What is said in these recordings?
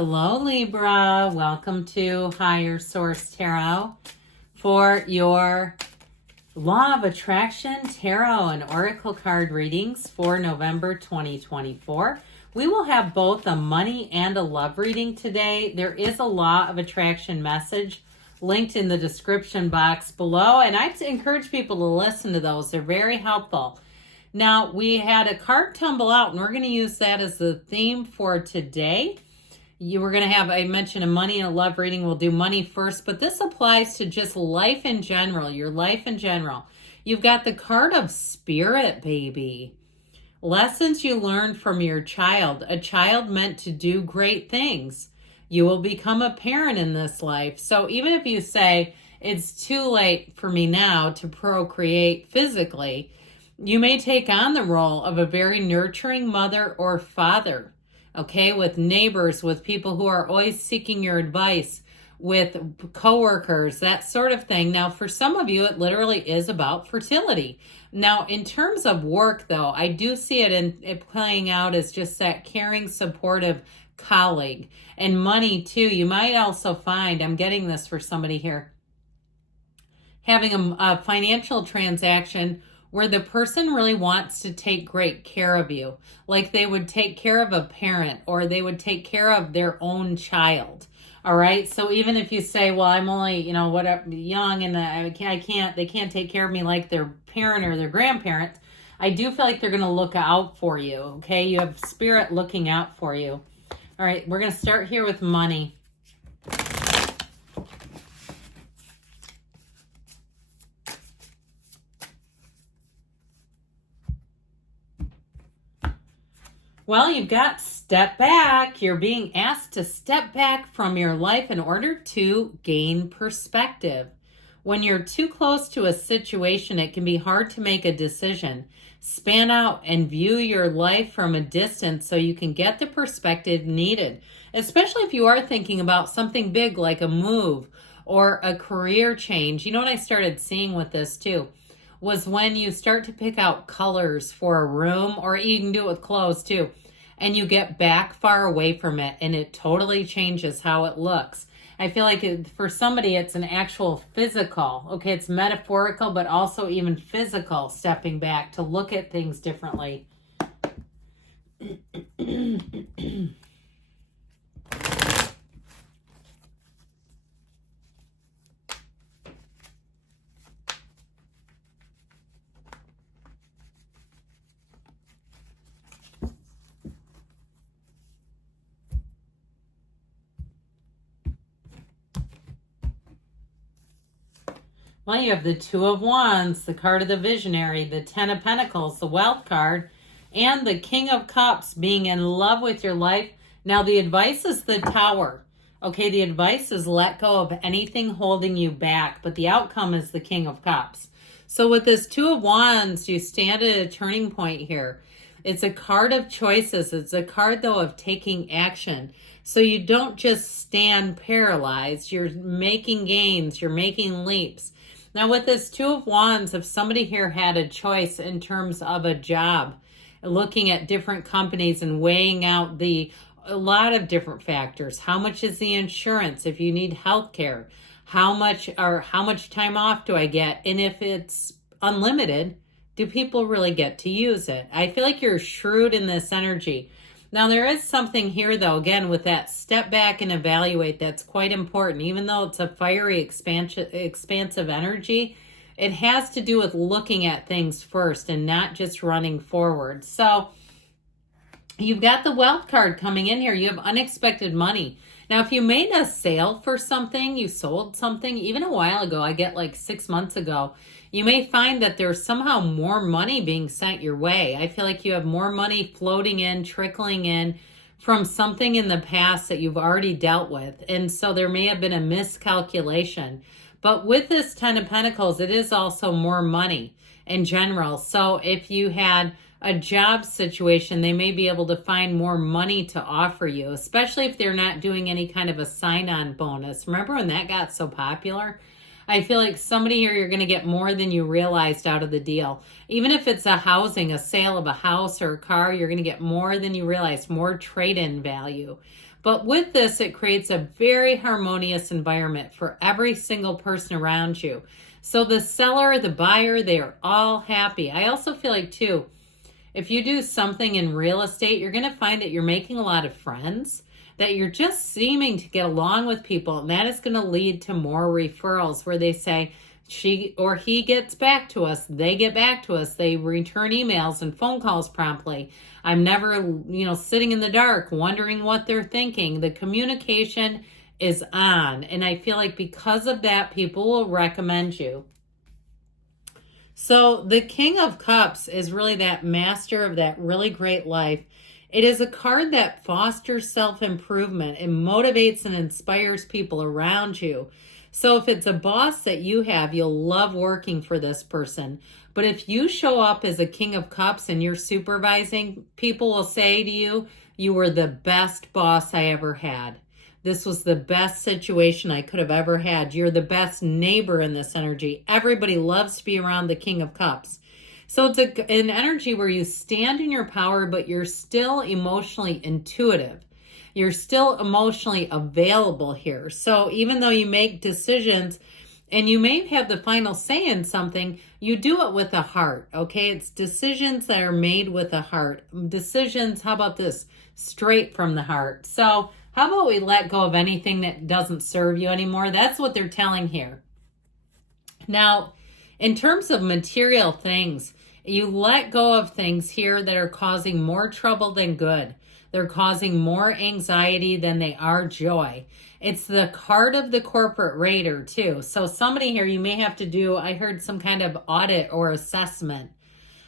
Hello, Libra. Welcome to Higher Source Tarot for your Law of Attraction Tarot and Oracle card readings for November 2024. We will have both a money and a love reading today. There is a Law of Attraction message linked in the description box below, and I'd encourage people to listen to those. They're very helpful. Now, we had a card tumble out, and we're going to use that as the theme for today. You were going to have, I mentioned, a money and a love reading. We'll do money first, but this applies to just life in general, your life in general. You've got the card of Spirit, baby. Lessons you learned from your child, a child meant to do great things. You will become a parent in this life. So even if you say, it's too late for me now to procreate physically, you may take on the role of a very nurturing mother or father. Okay, with neighbors, with people who are always seeking your advice, with coworkers, that sort of thing. Now, for some of you, it literally is about fertility. Now, in terms of work, though, I do see it playing out as just that caring, supportive colleague. And money, too. You might also find, I'm getting this for somebody here, having a financial transaction where the person really wants to take great care of you, like they would take care of a parent or they would take care of their own child. All right. So even if you say, well, I'm only, whatever, young and they can't take care of me like their parent or their grandparent, I do feel like they're going to look out for you. Okay. You have Spirit looking out for you. All right. We're going to start here with money. Well, you've got step back. You're being asked to step back from your life in order to gain perspective. When you're too close to a situation, it can be hard to make a decision. Span out and view your life from a distance so you can get the perspective needed, especially if you are thinking about something big like a move or a career change. You know what I started seeing with this too? Was when you start to pick out colors for a room, or you can do it with clothes too, and you get back far away from it and it totally changes how it looks. I feel like for somebody, it's an actual physical. Okay, it's metaphorical, but also even physical, stepping back to look at things differently. Well, you have the Two of Wands, the card of the Visionary, the Ten of Pentacles, the Wealth card, and the King of Cups, being in love with your life. Now, the advice is the Tower. Okay, the advice is let go of anything holding you back, but the outcome is the King of Cups. So with this Two of Wands, you stand at a turning point here. It's a card of choices. It's a card, though, of taking action. So you don't just stand paralyzed. You're making gains. You're making leaps. Now, with this Two of Wands, if somebody here had a choice in terms of a job, looking at different companies and weighing out a lot of different factors. How much is the insurance if you need health care? How much time off do I get? And if it's unlimited, do people really get to use it? I feel like you're shrewd in this energy. Now, there is something here, though, again, with that step back and evaluate, that's quite important. Even though it's a fiery, expansive energy, it has to do with looking at things first and not just running forward. So you've got the Wealth card coming in here. You have unexpected money. Now, if you made a sale for something, you sold something, even a while ago, I get like 6 months ago, you may find that there's somehow more money being sent your way. I feel like you have more money floating in, trickling in from something in the past that you've already dealt with. And so there may have been a miscalculation. But with this Ten of Pentacles, it is also more money in general. So if you had a job situation, they may be able to find more money to offer you, especially if they're not doing any kind of a sign-on bonus. Remember when that got so popular? I feel like somebody here, you're going to get more than you realized out of the deal. Even if it's a sale of a house or a car, you're going to get more than you realize, more trade-in value. But with this, it creates a very harmonious environment for every single person around you. So the seller, the buyer, they are all happy. I also feel like, too, if you do something in real estate, you're going to find that you're making a lot of friends, that you're just seeming to get along with people. And that is going to lead to more referrals where they say, she or he gets back to us, they get back to us, they return emails and phone calls promptly. I'm never, sitting in the dark wondering what they're thinking. The communication is on. And I feel like because of that, people will recommend you. So the King of Cups is really that master of that really great life. It is a card that fosters self-improvement. It motivates and inspires people around you. So if it's a boss that you have, you'll love working for this person. But if you show up as a King of Cups and you're supervising, people will say to you, you were the best boss I ever had. This was the best situation I could have ever had. You're the best neighbor in this energy. Everybody loves to be around the King of Cups. So it's an energy where you stand in your power, but you're still emotionally intuitive. You're still emotionally available here. So even though you make decisions and you may have the final say in something, you do it with a heart, okay? It's decisions that are made with a heart. Decisions, how about this? Straight from the heart. So how about we let go of anything that doesn't serve you anymore? That's what they're telling here. Now, in terms of material things, you let go of things here that are causing more trouble than good. They're causing more anxiety than they are joy. It's the card of the corporate raider too. So somebody here, you may have to do, I heard, some kind of audit or assessment.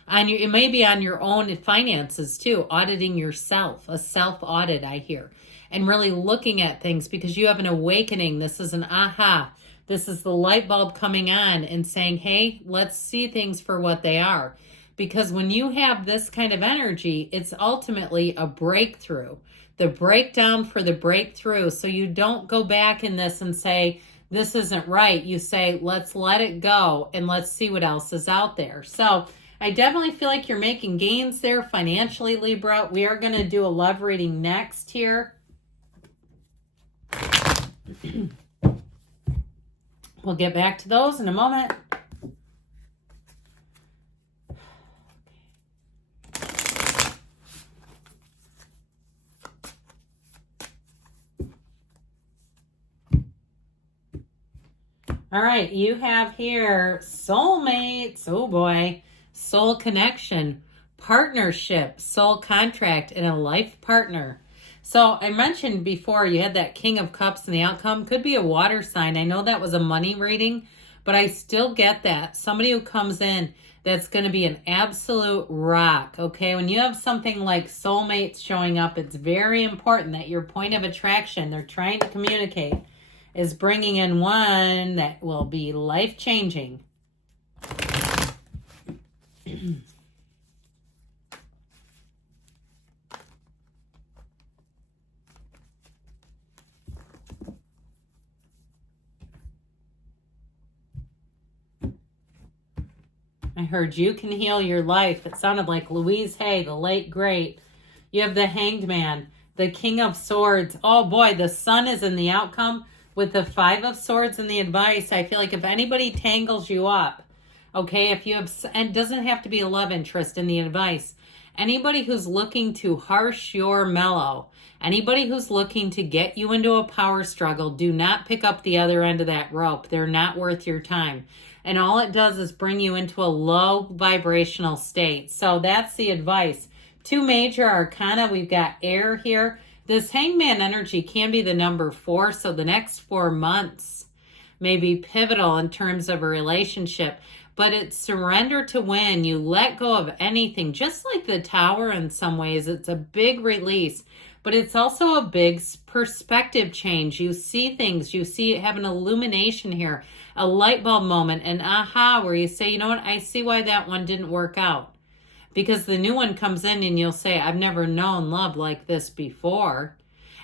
It may be on your own finances too, auditing yourself, a self-audit I hear. And really looking at things because you have an awakening. This is an aha. This is the light bulb coming on and saying, hey, let's see things for what they are. Because when you have this kind of energy, it's ultimately a breakthrough. The breakdown for the breakthrough. So you don't go back in this and say, this isn't right. You say, let's let it go and let's see what else is out there. So I definitely feel like you're making gains there financially, Libra. We are going to do a love reading next here. We'll get back to those in a moment. All right, you have here soulmates, oh boy, soul connection, partnership, soul contract, and a life partner. So I mentioned before you had that King of Cups and the outcome could be a water sign. I know that was a money reading, but I still get that. Somebody who comes in that's going to be an absolute rock, okay? When you have something like soulmates showing up, it's very important that your point of attraction, they're trying to communicate, is bringing in one that will be life-changing. I heard you can heal your life. It sounded like Louise Hay, the late great. You have the Hanged Man, the King of Swords. Oh boy, the Sun is in the outcome. With the Five of Swords and the advice, I feel like if anybody tangles you up, okay, if you have, and it doesn't have to be a love interest in the advice, anybody who's looking to harsh your mellow, anybody who's looking to get you into a power struggle, do not pick up the other end of that rope. They're not worth your time. And all it does is bring you into a low vibrational state. So that's the advice. Two major arcana. We've got air here. This hangman energy can be the number 4, so the next 4 months may be pivotal in terms of a relationship, but it's surrender to win. You let go of anything, just like the Tower in some ways. It's a big release, but it's also a big perspective change. You see things, have an illumination here, a light bulb moment, an aha, where you say, you know what, I see why that one didn't work out. Because the new one comes in and you'll say, I've never known love like this before.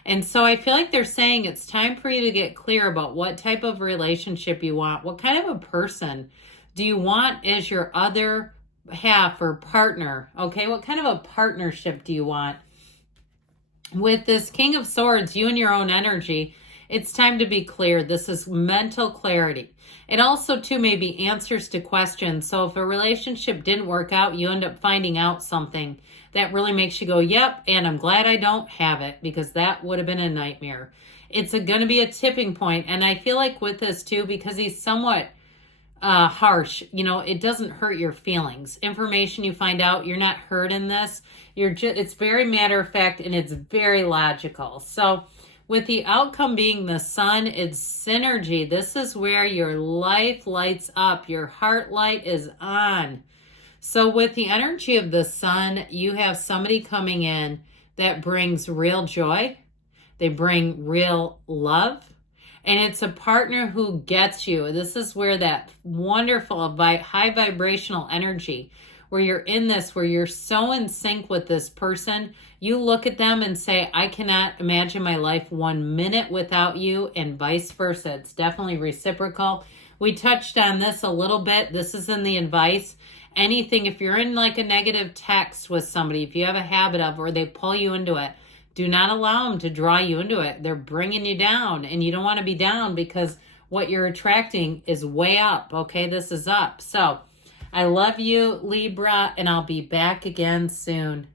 And so I feel like they're saying it's time for you to get clear about what type of relationship you want. What kind of a person do you want as your other half or partner? Okay, what kind of a partnership do you want? With this King of Swords, you and your own energy, it's time to be clear. This is mental clarity. It also, too, may be answers to questions. So if a relationship didn't work out, you end up finding out something that really makes you go, yep, and I'm glad I don't have it, because that would have been a nightmare. It's going to be a tipping point. And I feel like with this, too, because he's somewhat harsh, it doesn't hurt your feelings. Information you find out, you're not hurt in this. It's very matter of fact, and it's very logical. So with the outcome being the sun, it's synergy. This is where your life lights up. Your heart light is on. So with the energy of the sun, you have somebody coming in that brings real joy. They bring real love. And it's a partner who gets you. This is where that wonderful high vibrational energy, where you're in this, where you're so in sync with this person, you look at them and say, I cannot imagine my life 1 minute without you, and vice versa. It's definitely reciprocal. We touched on this a little bit. This is in the advice. Anything, if you're in like a negative text with somebody, if you have a habit of, or they pull you into it, do not allow them to draw you into it. They're bringing you down, and you don't want to be down, because what you're attracting is way up. Okay, this is up. So I love you, Libra, and I'll be back again soon.